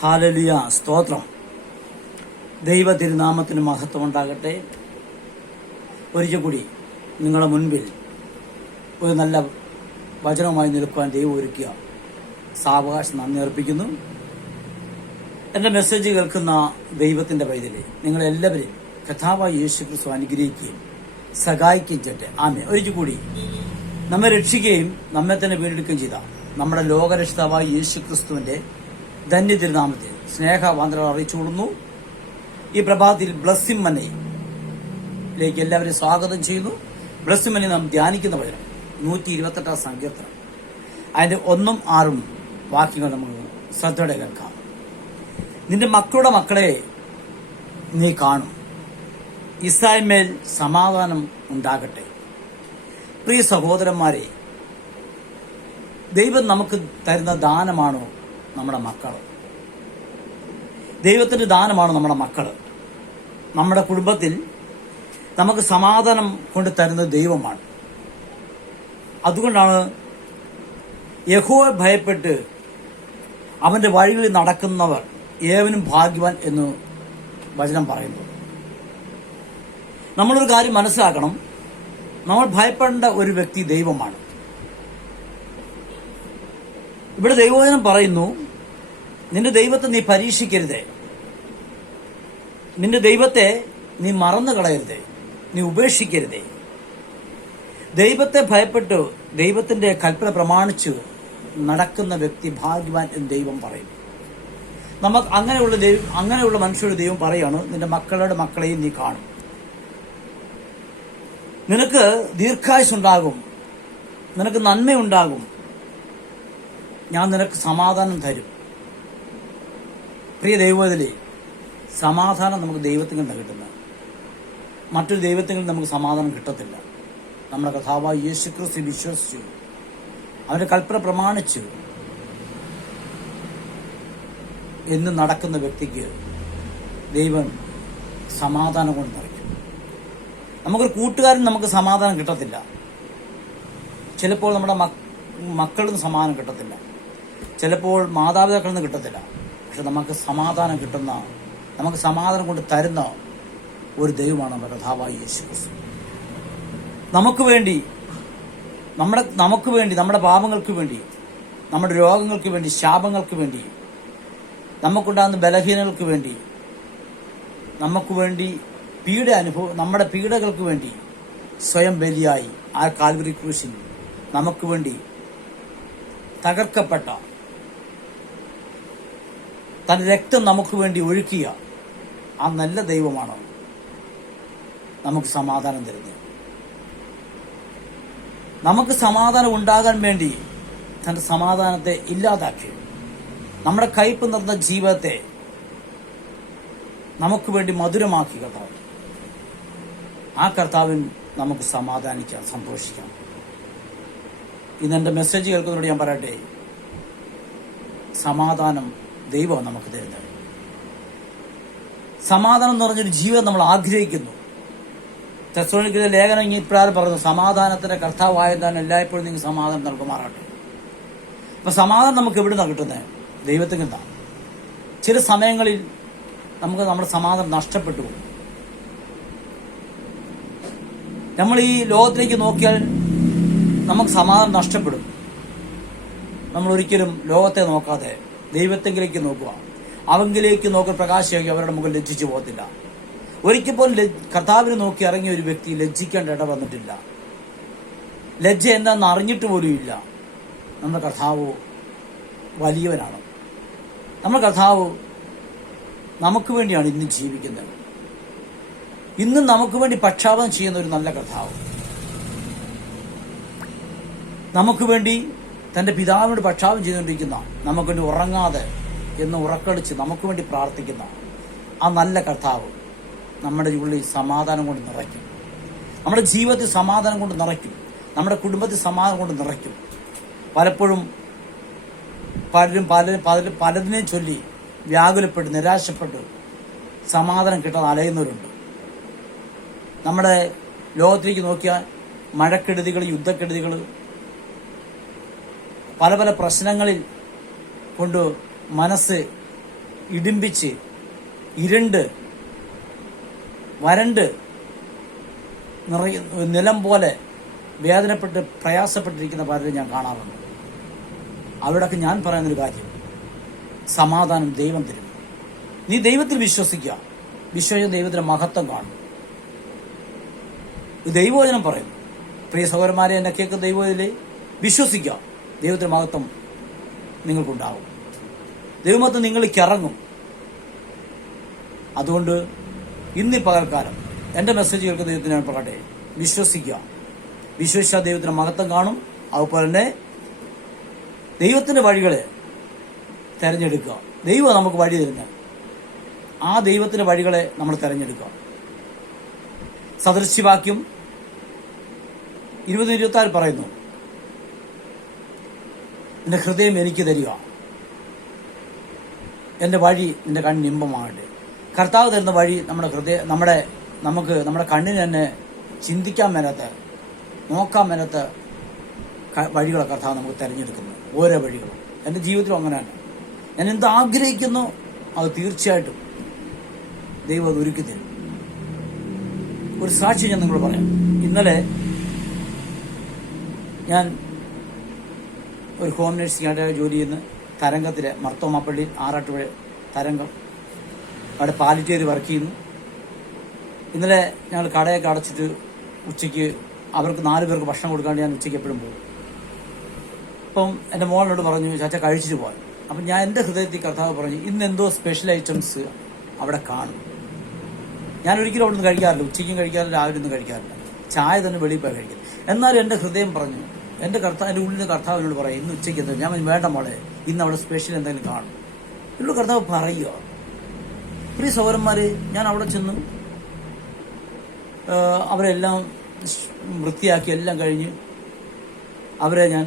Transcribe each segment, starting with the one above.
ഹാലലിയ സ്തോത്രം. ദൈവ തിരുനാമത്തിന് മഹത്വം ഉണ്ടാകട്ടെ. ഒരിക്കൽ കൂടി നിങ്ങളുടെ മുൻപിൽ ഒരു നല്ല വചനവുമായി നിൽക്കുവാൻ ദൈവം ഒരുക്കുക സാവകാശം നന്ദി അർപ്പിക്കുന്നു. എന്റെ മെസ്സേജ് കേൾക്കുന്ന ദൈവത്തിന്റെ പൈതലെ നിങ്ങളെല്ലാവരും കഥാവായി യേശു ക്രിസ്തു അനുഗ്രഹിക്കുകയും സഹായിക്കുകയും ചെയ്യട്ടെ. ആമേ ഒരിക്കൽ കൂടി നമ്മെ രക്ഷിക്കുകയും നമ്മെ തന്നെ വീണ്ടെടുക്കുകയും ചെയ്ത നമ്മുടെ ലോകരക്ഷിതാവായ യേശു ക്രിസ്തുവിന്റെ ധന്യ തിരുനാമത്തിൽ സ്നേഹവാന്തരം അറിയിച്ചുകൊള്ളുന്നു. ഈ പ്രഭാതത്തിൽ ബ്ലസ്സിമ്മനയിലേക്ക് എല്ലാവരെയും സ്വാഗതം ചെയ്യുന്നു. ബ്ലസ്സിമ്മനെ നാം ധ്യാനിക്കുന്ന വചനം നൂറ്റി ഇരുപത്തെട്ടാം സങ്കീർത്തനം. അതിന്റെ ഒന്നും ആറും വാക്യങ്ങൾ നമുക്ക് ശ്രദ്ധയോടെ കേൾക്കാം. നിന്റെ മക്കളുടെ മക്കളെ നീ കാണും. ഇസ്രായേൽമേൽ സമാധാനം ഉണ്ടാകട്ടെ. പ്രിയ സഹോദരന്മാരെ ദൈവം നമുക്ക് തരുന്ന ദാനമാണോ? നമ്മുടെ മക്കൾ. ദൈവത്തിന്റെ ദാനമാണ് നമ്മുടെ മക്കൾ. നമ്മുടെ കുടുംബത്തിൽ നമുക്ക് സമാധാനം കൊണ്ട് തരുന്നത് ദൈവമാണ്. അതുകൊണ്ടാണ് യഹോ ഭയപ്പെട്ട് അവന്റെ വഴികളിൽ നടക്കുന്നവർ ഏവനും ഭാഗ്യവാൻ എന്ന് വചനം പറയുന്നു. നമ്മളൊരു കാര്യം മനസ്സിലാക്കണം. നമ്മൾ ഭയപ്പെടേണ്ട ഒരു വ്യക്തി ദൈവമാണ്. ഇവിടെ ദൈവവചനം പറയുന്നു നിന്റെ ദൈവത്തെ നീ പരീക്ഷിക്കരുതേ. നിന്റെ ദൈവത്തെ നീ മറന്നു കളയരുതേ. നീ ഉപേക്ഷിക്കരുതേ. ദൈവത്തെ ഭയപ്പെട്ടു ദൈവത്തിന്റെ കൽപ്പന പ്രമാണിച്ചു നടക്കുന്ന വ്യക്തി ഭാഗ്യവാൻ എന്ന് ദൈവം പറയും. നമുക്ക് അങ്ങനെയുള്ള ദൈവം അങ്ങനെയുള്ള മനുഷ്യരുടെ ദൈവം പറയാണ് നിന്റെ മക്കളുടെ മക്കളെയും നീ കാണും. നിനക്ക് ദീർഘായുസ് ഉണ്ടാകും നിനക്ക് നന്മയുണ്ടാകും. ഞാൻ നിനക്ക് സമാധാനം തരും. പ്രിയ ദൈവത്തിലെ സമാധാനം നമുക്ക് ദൈവത്തിൽ കിട്ടുന്നത് മറ്റൊരു ദൈവത്തിൽ നമുക്ക് സമാധാനം കിട്ടത്തില്ല. നമ്മുടെ കഥാവായി യേശു ക്രിസ്തു വിശ്വസിച്ചു. അവന്റെ കൽപ്പന പ്രമാണിച്ചു. എന്ന് നടക്കുന്ന വ്യക്തിക്ക് ദൈവം സമാധാനം കൊണ്ട് നിറയ്ക്കും. നമുക്കൊരു കൂട്ടുകാരൻ നമുക്ക് സമാധാനം കിട്ടത്തില്ല. ചിലപ്പോൾ നമ്മുടെ മക്കളിൽ നിന്ന് സമാധാനം കിട്ടത്തില്ല. ചിലപ്പോൾ മാതാപിതാക്കളിൽ നിന്ന് കിട്ടത്തില്ല. പക്ഷെ നമുക്ക് സമാധാനം കിട്ടുന്ന നമുക്ക് സമാധാനം കൊണ്ട് തരുന്ന ഒരു ദൈവമാണ് നമ്മുടെ കഥാവായി യേശു നമുക്ക് വേണ്ടി നമ്മുടെ നമുക്ക് വേണ്ടി നമ്മുടെ പാപങ്ങൾക്ക് വേണ്ടി നമ്മുടെ രോഗങ്ങൾക്ക് വേണ്ടി ശാപങ്ങൾക്ക് വേണ്ടി നമുക്കുണ്ടാകുന്ന ബലഹീനങ്ങൾക്ക് വേണ്ടി നമുക്ക് വേണ്ടി പീഡ അനുഭവം നമ്മുടെ പീഡകൾക്ക് വേണ്ടി സ്വയം ബലിയായി ആ കാൽവരി ക്രൂശിൽ നമുക്ക് വേണ്ടി തകർക്കപ്പെട്ട തന്റെ രക്തം നമുക്ക് വേണ്ടി ഒഴുക്കിയ ആ നല്ല ദൈവമാണ് നമുക്ക് സമാധാനം തരുന്നത്. നമുക്ക് സമാധാനം ഉണ്ടാകാൻ വേണ്ടി തന്റെ സമാധാനത്തെ ഇല്ലാതാക്കി. നമ്മുടെ കയ്പ് നിറഞ്ഞ ജീവിതത്തെ നമുക്ക് വേണ്ടി മധുരമാക്കി കർത്താവ്. ആ കർത്താവിൻ നമുക്ക് സമാധാനിക്കാം സന്തോഷിക്കാം. ഇന്ന് എന്റെ മെസ്സേജ് കേൾക്കുന്നതോട് ഞാൻ പറയട്ടെ? സമാധാനം ദൈവം നമുക്ക് തരുന്നത്. സമാധാനം എന്ന് പറഞ്ഞൊരു ജീവിതം നമ്മൾ ആഗ്രഹിക്കുന്നു. തെസ്സോണിക്കിലെ ലേഖനം ഇനി ഇപ്രകാരം പറയുന്നു സമാധാനത്തിന്റെ കർത്താവായതാൻ എല്ലായ്പ്പോഴും നിങ്ങൾ സമാധാനം നൽകുമാറാട്ടെ അപ്പൊ സമാധാനം നമുക്ക് എവിടെ നിന്നാണ് കിട്ടുന്നത് ദൈവത്തിൽ നിന്നാണ് ചില സമയങ്ങളിൽ നമുക്ക് നമ്മുടെ സമാധാനം നഷ്ടപ്പെട്ടു നമ്മൾ ഈ ലോകത്തിലേക്ക് നോക്കിയാൽ നമുക്ക് സമാധാനം നഷ്ടപ്പെടും. നമ്മൾ ഒരിക്കലും ലോകത്തെ നോക്കാതെ ദൈവത്തെങ്കിലേക്ക് നോക്കുക. അവങ്കിലേക്ക് നോക്കുന്ന പ്രകാശമാക്കി അവരുടെ മുഖം ലജ്ജിച്ചു പോകത്തില്ല. ഒരിക്കൽ പോലും കർത്താവിനെ നോക്കി ഇറങ്ങിയ ഒരു വ്യക്തി ലജ്ജിക്കേണ്ട ഇട വന്നിട്ടില്ല. ലജ്ജ എന്താണെന്ന് അറിഞ്ഞിട്ട് പോലും ഇല്ല. നമ്മുടെ കർത്താവ് വലിയവനാണ്. നമ്മുടെ കർത്താവ് നമുക്ക് വേണ്ടിയാണ് ഇന്ന് ജീവിക്കുന്നത്. ഇന്നും നമുക്ക് വേണ്ടി പക്ഷാപനം ചെയ്യുന്ന ഒരു നല്ല കർത്താവ്. നമുക്ക് വേണ്ടി തന്റെ പിതാവിനോട് പക്ഷാപം ചെയ്തുകൊണ്ടിരിക്കുന്ന നമുക്ക് വേണ്ടി ഉറങ്ങാതെ എന്ന് ഉറക്കടിച്ച് നമുക്ക് വേണ്ടി പ്രാർത്ഥിക്കുന്ന ആ നല്ല കർത്താവ് നമ്മുടെ ഉള്ളിൽ സമാധാനം കൊണ്ട് നിറയ്ക്കും. നമ്മുടെ ജീവിതത്തിൽ സമാധാനം കൊണ്ട് നിറയ്ക്കും. നമ്മുടെ കുടുംബത്തിൽ സമാധാനം കൊണ്ട് നിറയ്ക്കും. പലപ്പോഴും പലരും പലരും പലരും പലതിനെയും ചൊല്ലി വ്യാകുലപ്പെട്ട് നിരാശപ്പെട്ട് സമാധാനം കിട്ടാൻ അലയുന്നവരുണ്ട്. നമ്മുടെ ലോകത്തിലേക്ക് നോക്കിയാൽ മഴക്കെടുതികൾ യുദ്ധക്കെടുതികൾ പല പല പ്രശ്നങ്ങളിൽ കൊണ്ട് മനസ്സ് ഇടിമ്പിച്ച് ഇരുണ്ട് വരണ്ട് നിറയ നിലം പോലെ വേദനപ്പെട്ട് പ്രയാസപ്പെട്ടിരിക്കുന്ന പലരും ഞാൻ കാണാറുണ്ട്. അവിടൊക്കെ ഞാൻ പറയുന്നൊരു കാര്യം സമാധാനം ദൈവം തരും. നീ ദൈവത്തിൽ വിശ്വസിക്കുക. വിശ്വസിച്ച ദൈവത്തിന്റെ മഹത്വം കാണും. ദൈവവചനം പറയും. പ്രിയ സഹോദരന്മാരെ എന്നെ കേൾക്കുന്ന ദൈവത്തിലെ വിശ്വസിക്കുക. ദൈവത്തിന്റെ മഹത്വം നിങ്ങൾക്കുണ്ടാവും. ദൈവമഹത്വം നിങ്ങളിലേക്ക് ഇറങ്ങും അതുകൊണ്ട് ഇന്ന് പകൽക്കാലം എന്റെ മെസ്സേജ് കേൾക്കുന്ന ദൈവത്തിന് ഞാൻ പറയട്ടെ വിശ്വസിക്കുക. വിശ്വസിച്ച ദൈവത്തിന് മഹത്വം കാണും. അതുപോലെ തന്നെ ദൈവത്തിന്റെ വഴികളെ തെരഞ്ഞെടുക്കുക. ദൈവം നമുക്ക് വഴി തരുന്നത്. ആ ദൈവത്തിന്റെ വഴികളെ നമ്മൾ തെരഞ്ഞെടുക്കുക. സദൃശ്യവാക്യം ഇരുപത് ഇരുപത്തി പറയുന്നു എന്റെ ഹൃദയം എനിക്ക് തരിക. എന്റെ വഴി നിന്റെ കണ്ണിന് ഇമ്പമാകട്ടെ കർത്താവ് തരുന്ന വഴി നമ്മുടെ ഹൃദയ നമ്മുടെ നമുക്ക് നമ്മുടെ കണ്ണിന് തന്നെ ചിന്തിക്കാൻ മേലാത്ത നോക്കാൻ മേലാത്ത വഴികളെ കർത്താവ് നമുക്ക് തെരഞ്ഞെടുക്കുന്നു ഓരോ വഴികളും. എന്റെ ജീവിതത്തിലും അങ്ങനെയാണ്. ഞാൻ എന്ത് ആഗ്രഹിക്കുന്നു അത് തീർച്ചയായിട്ടും ദൈവം അത് ഒരുക്കി തരും. ഒരു സാക്ഷി ഞാൻ നിങ്ങളോട് പറയാം. ഇന്നലെ ഞാൻ ഒരു ഹോം നഴ്സിംഗ് ആയിട്ട് ജോലി ചെയ്യുന്ന തരംഗത്തിലെ മർത്തോമാപ്പള്ളി ആറാട്ടുപുഴ തരംഗം അവിടെ പാലിറ്റേര് വർക്ക് ചെയ്യുന്നു. ഇന്നലെ ഞങ്ങൾ കടയൊക്കെ അടച്ചിട്ട് ഉച്ചയ്ക്ക് അവർക്ക് നാല് പേർക്ക് ഭക്ഷണം കൊടുക്കാണ്ട് ഞാൻ ഉച്ചയ്ക്ക് എപ്പോഴും പോകും. അപ്പം എന്റെ മോളിനോട് പറഞ്ഞു ചാച്ച കഴിച്ചിട്ട് പോകാൻ. അപ്പം ഞാൻ എന്റെ ഹൃദയത്തിൽ കർത്താവ് പറഞ്ഞു ഇന്ന് എന്തോ സ്പെഷ്യൽ ഐറ്റംസ് അവിടെ കാണും. ഞാൻ ഒരിക്കലും അവിടെ നിന്ന് കഴിക്കാറില്ല. ഉച്ചയ്ക്കും കഴിക്കാറില്ല രാവിലെ ഒന്നും കഴിക്കാറില്ല. ചായ തന്നെ വെളിയിൽ പോയി കഴിക്കും എന്നാലും എന്റെ ഹൃദയം പറഞ്ഞു എന്റെ കർത്താവ് എന്റെ കർത്താവ് എന്നോട് പറയും ഇന്ന് ഉച്ചയ്ക്ക് എന്താ? ഞാൻ വേണ്ട മോളെ ഇന്ന് അവിടെ സ്പെഷ്യൽ എന്തെങ്കിലും കാണും. എന്നോട് കർത്താവ് പറയുക പ്രിയ സൗരന്മാര് ഞാൻ അവിടെ ചെന്നു. അവരെല്ലാം വൃത്തിയാക്കി എല്ലാം കഴിഞ്ഞ് അവരെ ഞാൻ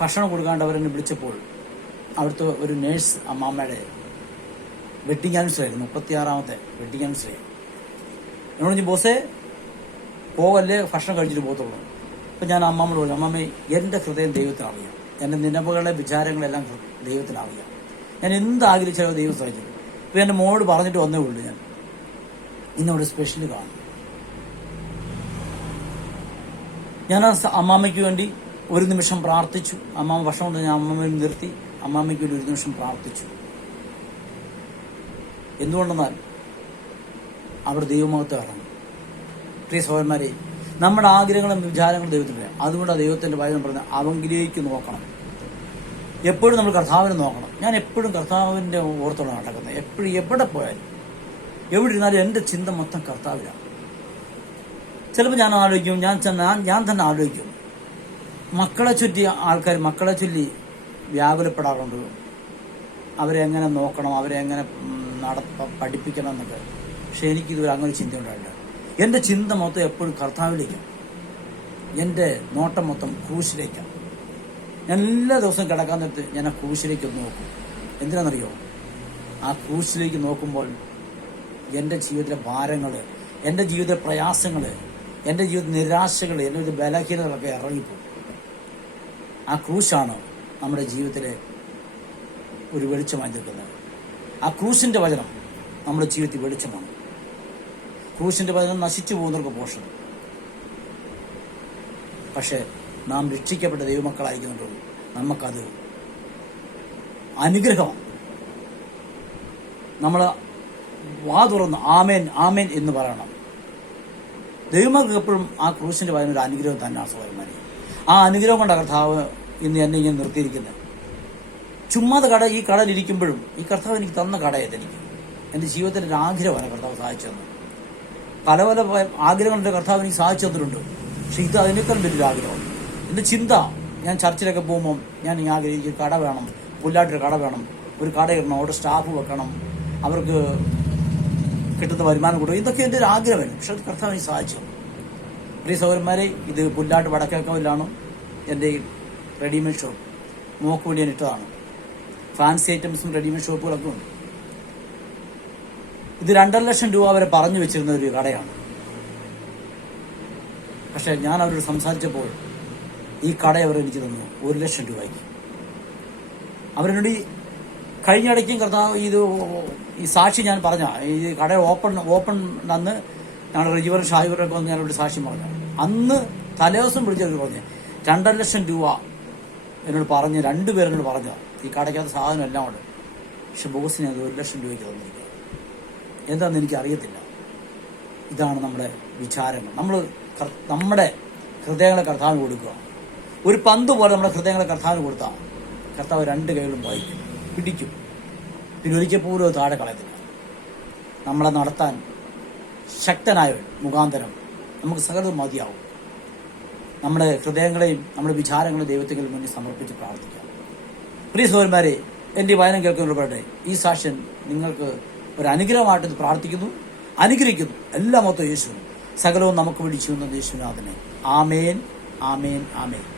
ഭക്ഷണം കൊടുക്കാണ്ട് അവരെന്നെ വിളിച്ചപ്പോൾ അവിടുത്തെ ഒരു നേഴ്സ് അമ്മാമ്മയുടെ വെഡിങ് ആനിവേഴ്സറിയായിരുന്നു മുപ്പത്തിയാറാമത്തെ വെഡിങ് ആനിവേഴ്സറി എന്നോട് ബോസേ പോകല്ലേ ഭക്ഷണം കഴിച്ചിട്ട് പോകത്തുള്ളൂ. അപ്പം ഞാൻ അമ്മാമ്മയോട് പറഞ്ഞു അമ്മമ്മേ എന്റെ ഹൃദയം ദൈവത്തിനറിയാം എന്റെ നിലവുകളെ വിചാരങ്ങളെല്ലാം ദൈവത്തിനറിയാം ഞാൻ എന്ത് ആഗ്രഹിച്ചാലോ ദൈവം സഹിച്ചു ഇപ്പം എന്റെ മോളോട് പറഞ്ഞിട്ട് വന്നേ ഉള്ളൂ ഞാൻ. ഇന്നവിടെ സ്പെഷ്യൽ കാണും. ഞാൻ ആ അമ്മാമ്മയ്ക്ക് വേണ്ടി ഒരു നിമിഷം പ്രാർത്ഥിച്ചു. അമ്മാമ്മ ഭക്ഷണം കൊണ്ട് ഞാൻ അമ്മമ്മയിൽ നിർത്തി. അമ്മാമ്മയ്ക്ക് വേണ്ടി ഒരു നിമിഷം പ്രാർത്ഥിച്ചു. എന്തുകൊണ്ടെന്നാൽ അവിടെ ദൈവമഹത്വം ഇറങ്ങും പ്രിയ സഹോദരന്മാരെ നമ്മുടെ ആഗ്രഹങ്ങളും വിചാരങ്ങളും ദൈവത്തിന്റെ അതുകൊണ്ട് ദൈവത്തിന്റെ വചനം പറഞ്ഞ അവങ്കിലേക്ക് നോക്കണം. എപ്പോഴും നമ്മൾ കർത്താവിനെ നോക്കണം. ഞാൻ എപ്പോഴും കർത്താവിന്റെ ഓർത്തോടെ നടക്കുന്നത്. എപ്പോഴും എവിടെ പോയാലും എവിടെ ഇരുന്നാലും എന്റെ ചിന്ത മൊത്തം കർത്താവിലാണ്. ചിലപ്പോൾ ഞാൻ ആലോചിക്കും ഞാൻ ഞാൻ- തന്നെ ആലോചിക്കും. മക്കളെ ചുറ്റി ആൾക്കാർ മക്കളെ ചൊല്ലി വ്യാകുലപ്പെടാറുണ്ട്. അവരെ എങ്ങനെ നോക്കണം അവരെ എങ്ങനെ നട പഠിപ്പിക്കണം എന്നൊക്കെ. പക്ഷെ എനിക്കിതുവരെ അങ്ങനെ ചിന്ത ഉണ്ടായില്ല എന്റെ ചിന്ത മൊത്തം എപ്പോഴും കർത്താവിലേക്കാണ്. എന്റെ നോട്ടം മൊത്തം ക്രൂശിലേക്കാണ്. ഞാൻ എല്ലാ ദിവസവും കിടക്കാൻ നേരത്ത് ഞാൻ ആ ക്രൂശിലേക്ക് നോക്കും. എന്തിനാണെന്നറിയോ? ആ ക്രൂശിലേക്ക് നോക്കുമ്പോൾ എന്റെ ജീവിതത്തിലെ ഭാരങ്ങൾ എന്റെ ജീവിതത്തിലെ പ്രയാസങ്ങൾ എന്റെ ജീവിത നിരാശകൾ എന്റെ ഒരു ബലഹീനതകളൊക്കെ ഇറങ്ങിപ്പോകും. ആ ക്രൂശാണ് നമ്മുടെ ജീവിതത്തിലെ ഒരു വെളിച്ചമായി നിൽക്കുന്നത് ആ ക്രൂശിന്റെ വചനം നമ്മുടെ ജീവിതത്തിൽ വെളിച്ചമാണ്. ക്രൂശിന്റെ വചനം നശിച്ചു പോകുന്നവർക്ക് പോഷണം. പക്ഷെ നാം രക്ഷിക്കപ്പെട്ട ദൈവമക്കളായിരിക്കുന്നുണ്ട് നമുക്കത് അനുഗ്രഹമാണ്. നമ്മൾ വാ തുറന്ന് ആമേൻ ആമേൻ എന്ന് പറയണം. ദൈവമക്കൾക്ക് എപ്പോഴും ആ ക്രൂശിന്റെ പതിനൊരു അനുഗ്രഹം തന്നെയാണ് സഹോദരന്മാരെ ആ അനുഗ്രഹം കൊണ്ട കർത്താവ് ഇന്ന് എന്നെ ഇങ്ങനെ നിർത്തിയിരിക്കുന്നത്. ചുമ്മാതെ കട ഈ കടലിരിക്കുമ്പോഴും ഈ കർത്താവ് എനിക്ക് തന്ന കടയത് എനിക്ക് എന്റെ ഒരു ആഗ്രഹമാണ് കർത്താവ് സഹായിച്ചു തന്നത്. പല പല ആഗ്രഹങ്ങളുടെ കർത്താവ് എനിക്ക് സാധിച്ചു തന്നിട്ടുണ്ട്. പക്ഷെ ഇത് അതിനേക്കാൾ വലിയൊരു ആഗ്രഹം. എന്റെ ചിന്ത. ഞാൻ ചർച്ചിലൊക്കെ പോകുമ്പോൾ ഞാൻ ഈ ആഗ്രഹിക്കും. കട വേണം. പുല്ലാട്ടൊരു കട വേണം. ഒരു കട ഇടണം. അവിടെ സ്റ്റാഫ് വെക്കണം. അവർക്ക് കിട്ടുന്ന വരുമാനം കൊടുക്കും ഇതൊക്കെ എന്റെ ഒരു ആഗ്രഹമായിരുന്നു. പക്ഷെ അത് കർത്താവ് എനിക്ക് സാധിച്ചു. പ്രിയ സൗരന്മാരെ ഇത് പുല്ലാട്ട് വടക്കേക്കവിലാണ് എന്റെ റെഡിമെയ്ഡ് ഷോപ്പ് മോക്ക് ഞാൻ ഇട്ടതാണ്. ഫാൻസി ഐറ്റംസും റെഡിമെയ്ഡ് ഷോപ്പുകളൊക്കെ ഉണ്ട്. ഇത് രണ്ടര ലക്ഷം രൂപ വരെ പറഞ്ഞു വെച്ചിരുന്ന ഒരു കടയാണ്. പക്ഷെ ഞാൻ അവരോട് സംസാരിച്ചപ്പോൾ ഈ കട അവർ എനിക്ക് തന്നു. ഒരു ലക്ഷം രൂപയ്ക്ക്. അവരെന്നോട് ഈ കഴിഞ്ഞ ഇടയ്ക്കും കർത്താവ് ഇത് ഈ സാക്ഷി ഞാൻ പറഞ്ഞ ഈ കട ഓപ്പൺ ഓപ്പൺ അന്ന് ഞങ്ങൾ റിജീവർ ഷാഹിബറൊക്കെ വന്ന് ഞാനോട് സാക്ഷി പറഞ്ഞു. അന്ന് തലേദിവസം വിളിച്ചവർ പറഞ്ഞു രണ്ടര ലക്ഷം രൂപ എന്നോട് പറഞ്ഞ് രണ്ടുപേരെന്നോട് പറഞ്ഞു ഈ കടയ്ക്കകത്ത് സാധനം എല്ലാം ഉണ്ട്. പക്ഷെ ബോസിനെ അത് ഒരു ലക്ഷം രൂപയ്ക്ക് തന്നിരിക്കുക എന്താണെന്ന് എനിക്ക് അറിയത്തില്ല ഇതാണ് നമ്മുടെ വിചാരങ്ങൾ. നമ്മൾ നമ്മുടെ ഹൃദയങ്ങളെ കർത്താവിന് കൊടുക്കുക. ഒരു പന്ത് പോലെ നമ്മുടെ ഹൃദയങ്ങളെ കർത്താവിന് കൊടുത്താൽ കർത്താവ് രണ്ട് കൈകളും വായിക്കും പിടിക്കും. പിന്നെ ഒരിക്കൽ പോലും താഴെ കളയത്തില്ല. നമ്മളെ നടത്താൻ ശക്തനായവൻ മുഖാന്തരം നമുക്ക് സകലതും മതിയാവും. നമ്മുടെ ഹൃദയങ്ങളെയും നമ്മുടെ വിചാരങ്ങളെയും ദൈവത്തിന് മുന്നിൽ സമർപ്പിച്ച് പ്രാർത്ഥിക്കാം. പ്രിയ സഹോദരന്മാരെ എന്റെ വായന കേൾക്കുന്നവരുടെ ഈ സാക്ഷ്യൻ നിങ്ങൾക്ക് ഒരു അനുഗ്രഹമായിട്ട് പ്രാർത്ഥിക്കുന്നു അനുഗ്രഹിക്കുന്നു എല്ലാ മൊത്തം യേശുവിനും. സകലവും നമുക്ക് വിളിച്ചു എന്ന യേശുനാഥനെ ആമേൻ ആമേൻ ആമേൻ.